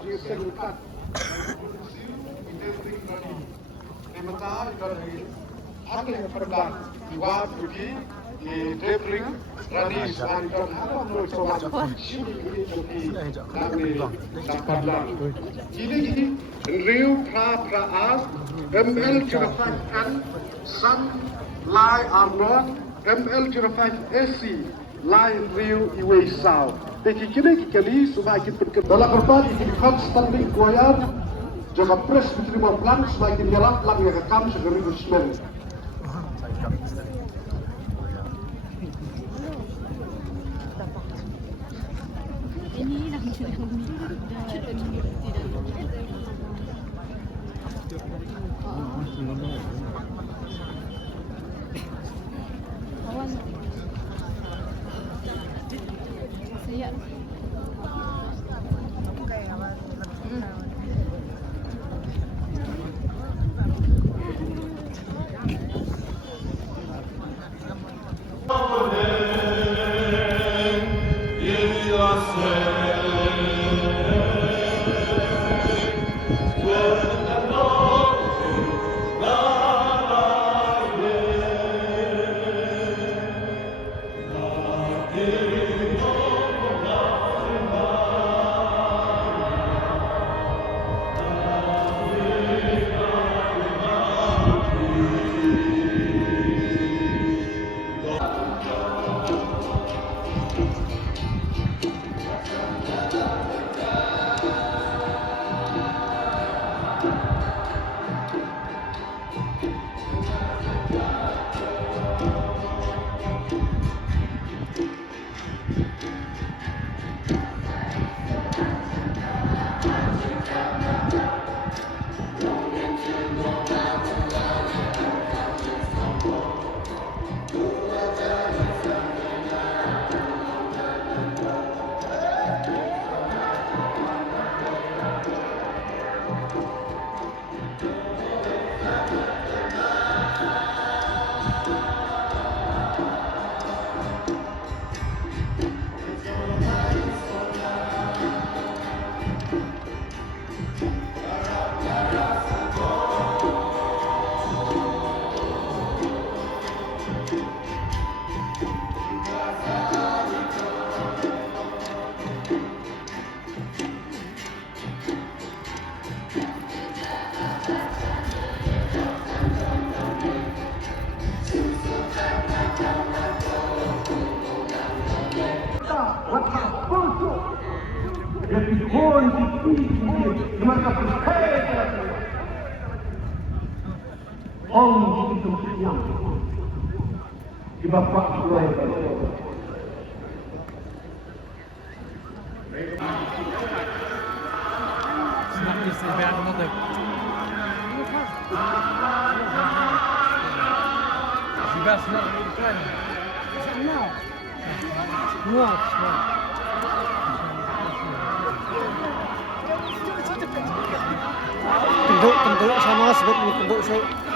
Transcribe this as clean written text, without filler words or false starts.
singkat. Akhirnya perdana buat pergi di traveling rani selanjutnya apa menurut sobat ini kami dapat ini Riu Praas ML05N Sun Lai Arnold ML05SC Lai Riu Iway Sao. Jadi kini semakin berkembang dalam berbagi di constantly goyang jika pres diterima pelan semakin jalan pelan yang rekam segera Usman. Ini nak di Bapak Tuai. Penduk sama sebut penduk saya.